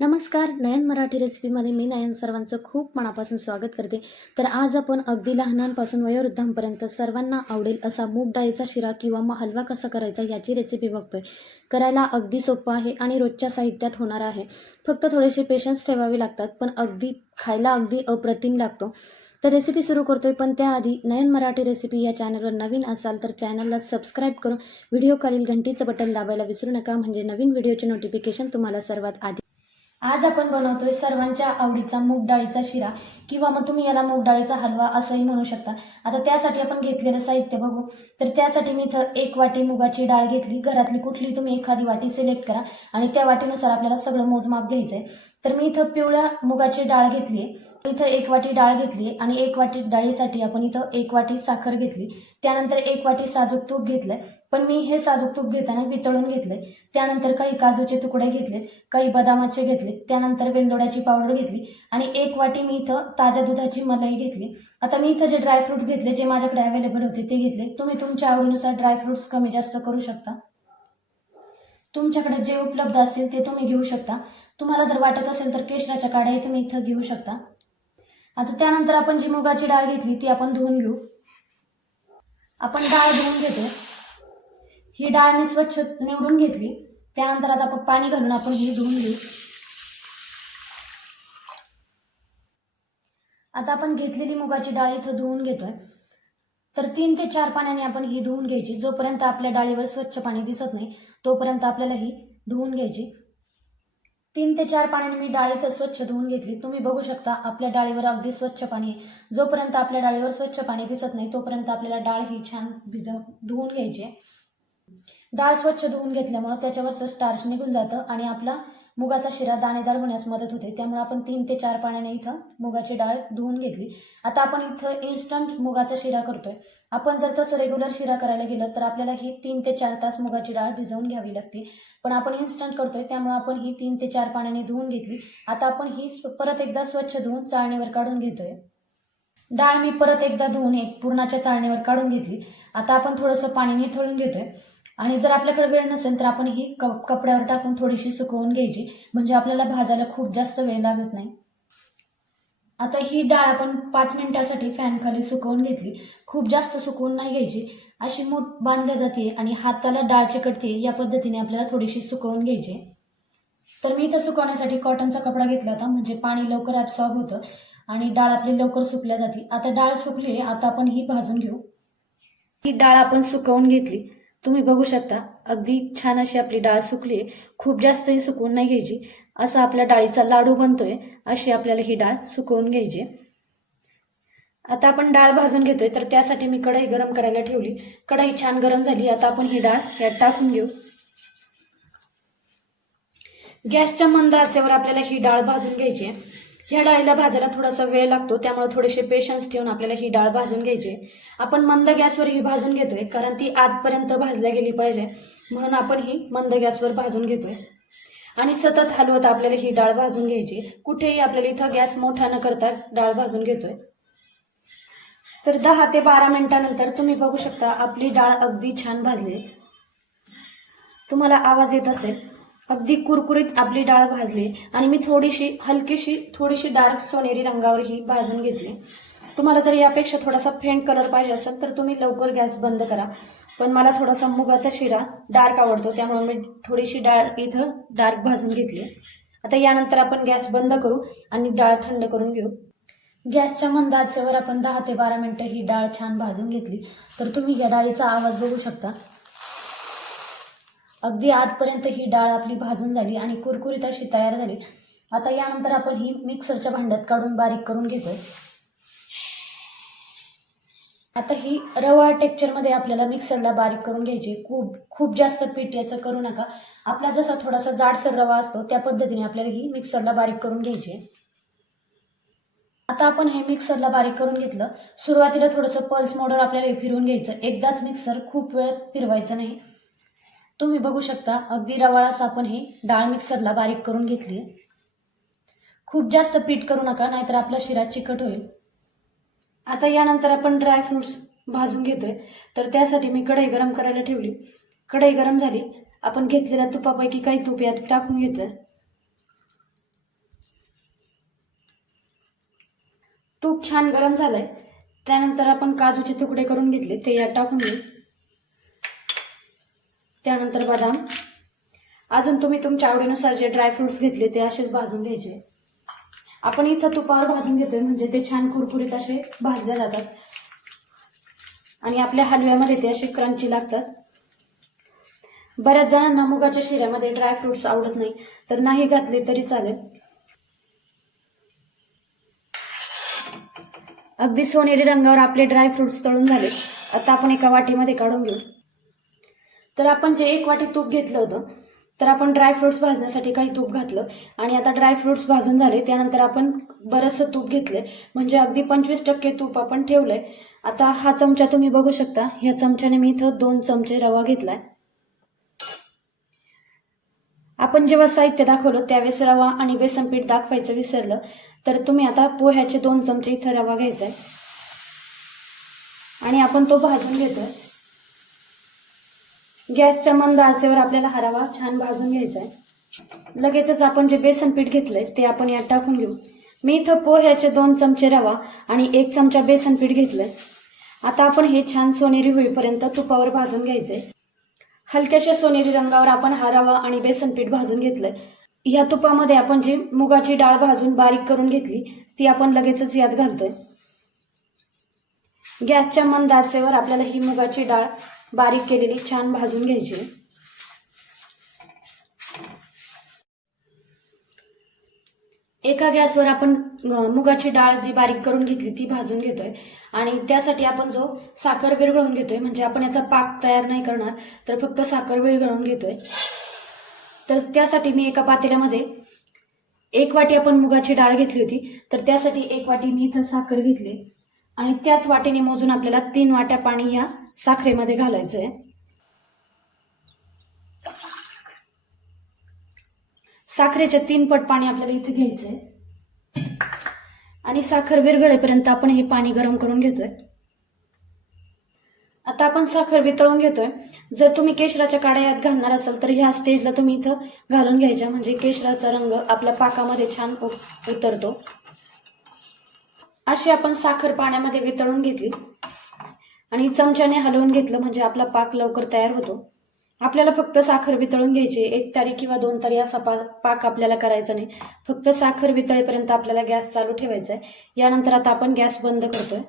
नमस्कार, नयन मराठी रेसिपीमध्ये मी नयन सर्वांचं खूप मनापासून स्वागत करते। तर आज आपण अगदी लहानांपासून वयोवृद्धांपर्यंत सर्वांना आवडेल असा मूग डाळीचा शिरा किंवा मग हलवा कसा करायचा याची रेसिपी बघतोय। करायला अगदी सोपं आहे आणि रोजच्या साहित्यात होणार आहे। फक्त थोडेसे पेशन्स ठेवावे लागतात, पण खायला अगदी अप्रतिम लागतो। तर रेसिपी सुरू करतोय, पण त्याआधी नयन मराठी रेसिपी या चॅनलवर नवीन असाल तर चॅनलला सबस्क्राईब करून व्हिडिओ खालील घंटीचं बटन दाबायला विसरू नका, म्हणजे नवीन व्हिडिओचे नोटिफिकेशन तुम्हाला सर्वात आधी। आज आपण बनवतोय सर्वांच्या आवडीचा मूग डाळीचा शिरा किंवा मग तुम्ही याला मूग डाळीचा हलवा असंही म्हणू शकता। आता त्यासाठी आपण घेतलेलं साहित्य बघू। तर त्यासाठी मी इथं 1 वाटी मुगाची डाळ घेतली। घरातली कुठली तुम्ही एखादी वाटी सिलेक्ट करा आणि त्या वाटीनुसार आपल्याला सगळं मोजमाप घ्यायचंय। तर मी इथं पिवळ्या मुगाची डाळ घेतली आहे। इथं 1 वाटी डाळ घेतली आणि 1 वाटी डाळीसाठी आपण इथं 1 वाटी साखर घेतली। त्यानंतर 1 वाटी साजूक तूप घेतलंय, पण मी हे साजूक तूप घेताना वितळून घेतलंय। त्यानंतर काही काजूचे तुकडे घेतलेत, काही बदामाचे घेतले, त्यानंतर वेलदोड्याची पावडर घेतली आणि 1 वाटी मी इथं ताज्या दुधाची मलाई घेतली। आता मी इथं जे ड्रायफ्रुट्स घेतले, जे माझ्याकडे अवेलेबल होते ते घेतले। तुम्ही तुमच्या आवडीनुसार ड्रायफ्रुट्स कमी जास्त करू शकता। तुमच्याकडे जे उपलब्ध असतील ते तुम्ही घेऊ शकता। तुम्हाला जर वाटत असेल तर केशराच्या काड्या तुम्ही इथं घेऊ शकता। आता त्यानंतर आपण जी मुगाची डाळ घेतली ती आपण धुवून घेऊ। आपण डाळ धुवून घेतो। ही डाळ मी स्वच्छ निवडून घेतली। त्यानंतर आता आपण पाणी घालून आपण ही धुवून घेऊ। आता आपण घेतलेली मुगाची डाळ इथं धुवून घेतोय। तर 3 ते 4 पाण्याने आपण ही धुवून घ्यायची। जोपर्यंत आपल्या डाळीवर स्वच्छ पाणी दिसत नाही तोपर्यंत आपल्याला ही धुवून घ्यायची। 3 ते 4 पाण्याने मी डाळ इथं स्वच्छ धुवून घेतली। तुम्ही बघू शकता आपल्या डाळीवर अगदी स्वच्छ पाणी आहे। जोपर्यंत आपल्या डाळीवर स्वच्छ पाणी दिसत नाही तोपर्यंत आपल्याला डाळ ही छान धुवून घ्यायची आहे। डाळ स्वच्छ धुवून घेतल्यामुळे त्याच्यावरचं स्टार्च निघून जातं आणि आपला मुगाचा शिरा दाणेदार होण्यास मदत होते। त्यामुळे आपण 3 ते 4 पाण्याने इथं मुगाची डाळ धुवून घेतली। आता आपण इथं इन्स्टंट मुगाचा शिरा करतोय। आपण जर तसं रेग्युलर शिरा करायला गेलं तर आपल्याला ही 3 ते 4 तास मुगाची डाळ भिजवून घ्यावी लागते, पण आपण इन्स्टंट करतोय त्यामुळे आपण ही 3 ते 4 पाण्याने धुवून घेतली। आता आपण ही परत एकदा स्वच्छ धुवून चाळणीवर काढून घेतोय। डाळ मी परत एकदा धुवून एक पूर्णाच्या चाळणीवर काढून घेतली। आता आपण थोडंसं पाणी निथळून घेतोय आणि जर आपल्याकडे वेळ नसेल तर आपण ही कपड्यावर टाकून थोडीशी सुकवून घ्यायची, म्हणजे आपल्याला भाजायला खूप जास्त वेळ लागत नाही। आता ही डाळ आपण 5 मिनिटांसाठी फॅन खाली सुकवून घेतली। खूप जास्त सुकवून नाही घ्यायची, अशी मूठ बांधल्या जाते आणि हाताला डाळ चिकटते या पद्धतीने आपल्याला थोडीशी सुकवून घ्यायची। तर मी इथं सुकवण्यासाठी कॉटनचा कपडा घेतला होता, म्हणजे पाणी लवकर ॲब्सॉर्ब होतं आणि डाळ आपली लवकर सुकल्या जाते। आता डाळ सुकली आहे, आता आपण ही भाजून घेऊ। ही डाळ आपण सुकवून घेतली। तुम्ही बघू शकता अगदी छान अशी आपली डाळ सुकली आहे। खूप जास्तही सुकवून नाही घ्यायची, असा आपल्या डाळीचा लाडू बनतोय अशी आपल्याला ही डाळ सुकवून घ्यायची। आता आपण डाळ भाजून घेतोय, तर त्यासाठी मी कढई गरम करायला ठेवली। कढई छान गरम झाली, आता आपण ही डाळ यात टाकून घेऊ। गॅसच्या मंद आचेवर आपल्याला ही डाळ भाजून घ्यायची आहे। ह्या डाळीला भाजायला थोडासा वेळ लागतो, त्यामुळे थोडेसे पेशन्स ठेवून आपल्याला ही डाळ भाजून घ्यायची आहे। आपण मंद गॅसवर ही भाजून घेतोय, कारण ती आतपर्यंत भाजल्या गेली पाहिजे, म्हणून आपण ही मंद गॅसवर भाजून घेतोय आणि सतत हलवत आपल्याला ही डाळ भाजून घ्यायची। कुठेही आपल्याला इथं गॅस मोठा न करता डाळ भाजून घेतोय। तर 10 ते 12 मिनिटांनंतर तुम्ही बघू शकता आपली डाळ अगदी छान भाजली। तुम्हाला आवाज येत असेल, अगदी कुरकुरीत आपली डाळ भाजली आणि मी थोडीशी डार्क सोनेरी रंगावर ही भाजून घेतली। तुम्हाला जर यापेक्षा थोडासा फेंट कलर पाहिजे असेल तर तुम्ही लवकर गॅस बंद करा, पण मला थोडासा मुगाचा शिरा डार्क आवडतो त्यामुळे मी थोडीशी डाळ इथं डार्क भाजून घेतली। आता यानंतर आपण गॅस बंद करू आणि डाळ थंड करून घेऊ। गॅसच्या मंद आचेवर आपण 10 ते 12 मिनिटं ही डाळ छान भाजून घेतली। तर तुम्ही या डाळीचा आवाज बघू शकता, अगदी आतपर्यंत ही डाळ आपली भाजून झाली आणि कुरकुरीत अशी तयार झाली। आता यानंतर आपण ही मिक्सरच्या भांड्यात काढून बारीक करून घेतोय। आता ही रवा टेक्स्चरमध्ये आपल्याला मिक्सरला बारीक करून घ्यायची। खूप जास्त पीठ याचं करू नका, आपला जसा थोडासा जाडसर रवा असतो त्या पद्धतीने आपल्याला ही मिक्सरला बारीक करून घ्यायची। आता आपण हे मिक्सरला बारीक करून घेतलं। सुरुवातीला थोडंसं पल्स मोडवर आपल्याला फिरवून घ्यायचं, एकदाच मिक्सर खूप वेळ फिरवायचं नाही। तुम्ही बघू शकता अगदी रवाळास आपण ही डाळ मिक्सरला बारीक करून घेतली। खूप जास्त पीठ करू नका, नाहीतर आपला शिरा चिकट होईल। आता यानंतर आपण ड्रायफ्रुट्स भाजून घेतोय, तर त्यासाठी मी कढई गरम करायला ठेवली। कढई गरम झाली, आपण घेतलेल्या तुपापैकी काही तूप यात टाकून घेतोय। तूप छान गरम झालंय. त्यानंतर आपण काजूचे तुकडे करून घेतले ते यात टाकून घेऊ. त्यानंतर बदाम, अजून तुम्ही तुमच्या आवडीनुसार जे ड्रायफ्रुट्स घेतले ते असेच भाजून घ्यायचे. आपण इथं तुपावर भाजून घेतोय म्हणजे ते छान कुरकुरीत असे भाजले जातात आणि आपल्या हलव्यामध्ये ते असे क्रंची लागतात. बऱ्याच जणांना मुगाच्या शिऱ्यामध्ये ड्रायफ्रुट्स आवडत नाही, तर नाही घातले तरी चालेल. अगदी सोनेरी रंगावर आपले ड्रायफ्रुट्स तळून झाले. आता आपण एका वाटीमध्ये काढून घेऊ. तर आपण जे 1 वाटी तूप घेतलं होतं, तर आपण ड्रायफ्रुट्स भाजण्यासाठी काही तूप घातलं आणि आता ड्रायफ्रुट्स भाजून झाले. त्यानंतर आपण बरंचसं तूप घेतलंय, म्हणजे अगदी 25% तूप आपण ठेवलंय. आता हा चमचा तुम्ही बघू शकता, ह्या चमच्याने मी इथं 2 चमचे रवा घेतलाय. आपण जेव्हा साहित्य दाखवलं त्यावेळेस रवा आणि बेसन पीठ दाखवायचं विसरलं, तर तुम्ही आता पोह्याचे 2 चमचे इथं रवा घ्यायचा आहे आणि आपण तो भाजून घेतोय. गॅसच्या मंद आचेवर आपल्याला हा रवा छान भाजून घ्यायचा आहे. लगेचच आपण जे बेसन पीठ घेतलंय ते आपण यात टाकून घेऊ. मी इथं पोह्याचे 2 चमचे रवा आणि 1 चमचा बेसन पीठ घेतलंय. आता आपण हे छान सोनेरी होईपर्यंत तुपावर भाजून घ्यायचंय. हलक्याशा सोनेरी रंगावर आपण हा रवा आणि बेसन पीठ भाजून घेतलंय. या तुपामध्ये आपण जी मुगाची डाळ भाजून बारीक करून घेतली ती आपण लगेचच यात घालतोय. गॅसच्या मंद आचेवर आपल्याला ही मुगाची डाळ बारीक केलेली छान भाजून घ्यायची. एका गॅसवर आपण मुगाची डाळ जी बारीक करून घेतली ती भाजून घेतोय आणि त्यासाठी आपण जो साखर विरघळून घेतोय, म्हणजे आपण याचा पाक तयार नाही करणार, तर फक्त साखर विरघळून घेतोय. तर त्यासाठी मी एका पातेल्यामध्ये 1 वाटी आपण मुगाची डाळ घेतली होती, तर त्यासाठी 1 वाटी मी इथं साखर घेतली आणि त्याच वाटीने मोजून आपल्याला 3 वाट्या पाणी या साखरेमध्ये घालायचंय. साखरेच्या 3 पट पाणी आपल्याला इथे घ्यायचंय आणि साखर विरघळेपर्यंत आपण हे पाणी गरम करून घेतोय. आता आपण साखर वितळून घेतोय. जर तुम्ही केशराच्या काड्या यात घालणार असाल तर ह्या स्टेजला तुम्ही इथं घालून घ्यायच्या, म्हणजे केशराचा रंग आपल्या पाकामध्ये छान उतरतो. अशी आपण साखर पाण्यामध्ये वितळून घेतली आणि चमच्याने हलवून घेतलं म्हणजे आपला पाक लवकर तयार होतो. आपल्याला फक्त साखर वितळून घ्यायची, 1 तारी किंवा 2 तारी असा पाक आपल्याला करायचा नाही. फक्त साखर वितळेपर्यंत आपल्याला गॅस चालू ठेवायचा आहे. यानंतर आता आपण गॅस बंद करतोय.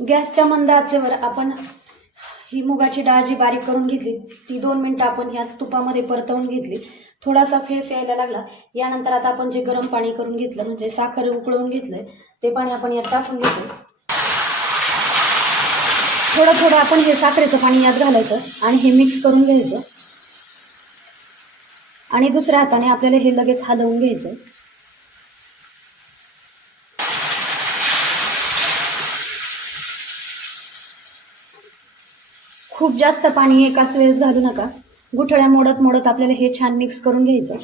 गॅसच्या मंद आचेवर आपण ही मुगाची डाळ जी बारीक करून घेतली ती 2 मिनिटं आपण ह्या तुपामध्ये परतवून घेतली. थोडासा फेस यायला लागला. यानंतर आता आपण जे गरम पाणी करून घेतलं, म्हणजे साखर उकळून घेतलंय, ते पाणी आपण यात टाकून घेतो. थोडं थोडं आपण हे साखरेचं पाणी यात घालायचं आणि हे मिक्स करून घ्यायचं आणि दुसऱ्या हाताने आपल्याला हे लगेच हलवून घ्यायचं. खूप जास्त पाणी एकाच वेळेस घालू नका. गुठळ्या मोडत मोडत आपल्याला हे छान मिक्स करून घ्यायचं.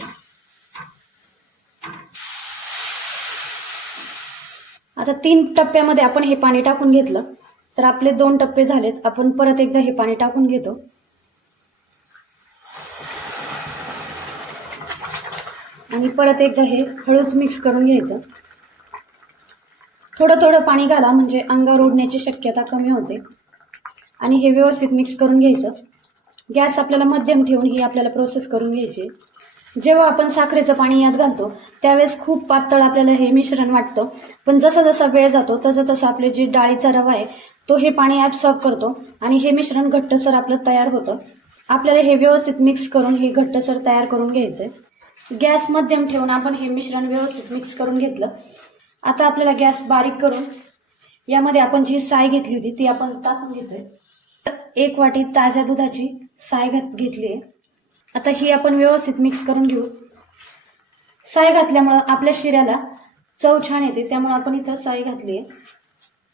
आता 3 टप्प्यामध्ये आपण हे पाणी टाकून घेतलं, तर आपले 2 टप्पे झालेत. आपण परत एकदा हे पाणी टाकून घेतो आणि परत एकदा हे हळूच मिक्स करून घ्यायचं. थोडं थोडं पाणी घाला म्हणजे अंगावर उडण्याची शक्यता कमी होते आणि हे व्यवस्थित मिक्स करून घ्यायचं. गॅस आपल्याला मध्यम ठेवून ही आपल्याला प्रोसेस करून घ्यायची. जेव्हा आपण साखरेचं पाणी यात घालतो त्यावेळेस खूप पातळ आपल्याला हे मिश्रण वाटतं, पण जसा जसा वेळ जातो तसं तसं आपले जे डाळीचा रवा आहे तो हे पाणी ॲब्सॉर्ब करतो आणि हे मिश्रण घट्टसर आपलं तयार होतं. आपल्याला हे व्यवस्थित मिक्स करून हे घट्टसर तयार करून घ्यायचंय. गॅस मध्यम ठेवून आपण हे मिश्रण व्यवस्थित मिक्स करून घेतलं. आता आपल्याला गॅस बारीक करून यामध्ये आपण जी साय घेतली होती ती आपण टाकून घेतोय. 1 वाटी ताज्या दुधाची साय घेतली आहे. आता ही आपण व्यवस्थित मिक्स करून घेऊ. साय घातल्यामुळं आपल्या शिऱ्याला चव छान येते, त्यामुळे आपण इथं साय घातली आहे.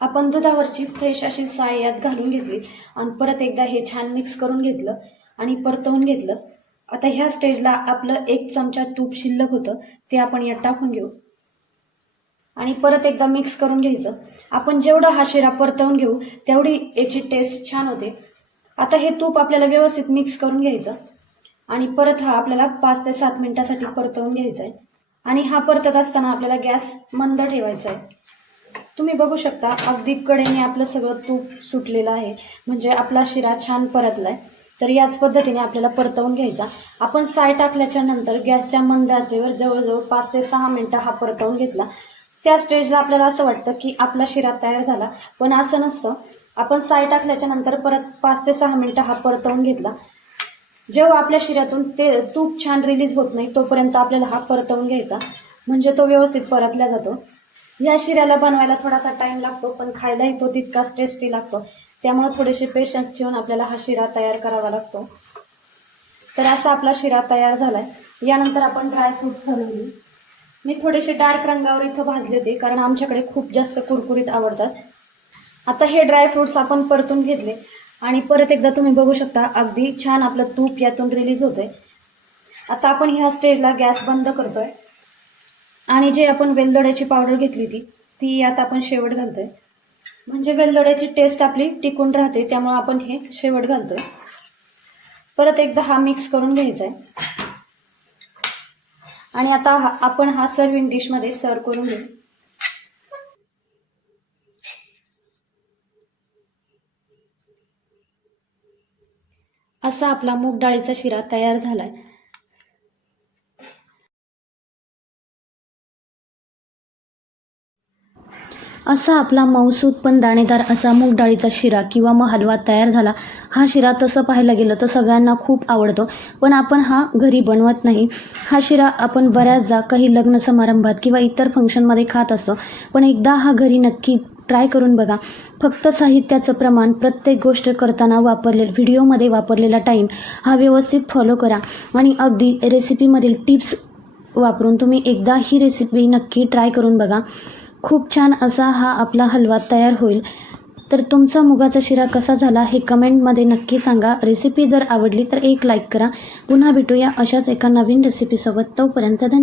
आपण दुधावरची फ्रेश अशी साय यात घालून घेतली आणि परत एकदा हे छान मिक्स करून घेतलं आणि परतवून घेतलं. आता ह्या स्टेजला आपलं 1 चमचा तूप शिल्लक होतं ते आपण यात टाकून घेऊ आणि परत एकदा मिक्स करून घ्यायचं. आपण जेवढा हा शिरा परतवून घेऊ तेवढी याची टेस्ट छान होते. आता हे तूप आपल्याला व्यवस्थित मिक्स करून घ्यायचं आणि परत हा आपल्याला 5 ते 7 मिनिटासाठी परतवून घ्यायचा आहे. आणि हा परतत असताना आपल्याला गॅस मंद ठेवायचा आहे. तुम्ही बघू शकता अगदी कडेने आपलं सगळं तूप सुटलेलं आहे, म्हणजे आपला शिरा छान परतलाय. तर याच पद्धतीने आपल्याला परतवून घ्यायचा. आपण साय टाकल्याच्या नंतर गॅसच्या मंद आचेवर जवळजवळ 5 ते 6 मिनिटं हा परतवून घेतला. त्या स्टेजला आपल्याला असं वाटतं की आपला शिरा तयार झाला, पण असं नसतं. आपण साय टाकल्याच्या नंतर परत 5 ते 6 मिनिटं हा परतवून घेतला. जेव्हा आपल्या शिऱ्यातून ते तूप छान रिलीज होत नाही तोपर्यंत आपल्याला हा परतवून घ्यायचा, म्हणजे तो व्यवस्थित परतला जातो. या शिऱ्याला बनवायला थोडासा टाइम लागतो, पण खायलाही तो तितकाच टेस्टी लागतो. त्यामुळे थोडेसे पेशन्स ठेवून आपल्याला हा शिरा तयार करावा लागतो. तर असा आपला शिरा तयार झालाय. यानंतर आपण ड्रायफ्रुट्स घालून घेऊ. मी थोडेसे डार्क रंगावर इथं भाजले होते, कारण आमच्याकडे खूप जास्त कुरकुरीत आवडतात. आता हे ड्रायफ्रुट्स आपण परतून घेतले आणि परत एकदा तुम्ही बघू शकता अगदी छान आपलं तूप यातून रिलीज होतंय. आता आपण ह्या स्टेजला गॅस बंद करतोय आणि जे आपण वेलदोड्याची पावडर घेतली होती ती यात आपण शेवट घालतोय, म्हणजे वेलदोड्याची टेस्ट आपली टिकून राहते. त्यामुळे आपण हे शेवट घालतोय. परत एकदा हा मिक्स करून घ्यायचा आहे आणि आता आपण हा सर्विंग डिशमध्ये सर्व करून घेऊ. असा आपला मूग डाळीचा शिरा तयार झालाय. असा आपला मऊसूत पण दाणेदार असा मूग डाळीचा शिरा किंवा मग हलवा तयार झाला. हा शिरा तसं पाहायला गेलं तर सगळ्यांना खूप आवडतो, पण आपण हा घरी बनवत नाही. हा शिरा आपण बऱ्याचदा काही लग्न समारंभात किंवा इतर फंक्शनमध्ये खात असतो, पण एकदा हा घरी नक्की ट्राय करून बघा. फक्त साहित्याचं प्रमाण, प्रत्येक गोष्ट करताना व्हिडिओमध्ये वापरलेला टाईम हा व्यवस्थित फॉलो करा आणि अगदी रेसिपीमधील टिप्स वापरून तुम्ही एकदा ही रेसिपी नक्की ट्राय करून बघा. खूप छान असा हा आपला हलवा तयार होईल. तर तुमचा मुगाचा शिरा कसा झाला हे कमेंटमध्ये नक्की सांगा. रेसिपी जर आवडली तर एक लाईक करा. पुन्हा भेटूया अशाच एका नवीन रेसिपीसोबत. तोपर्यंत धन्यवाद.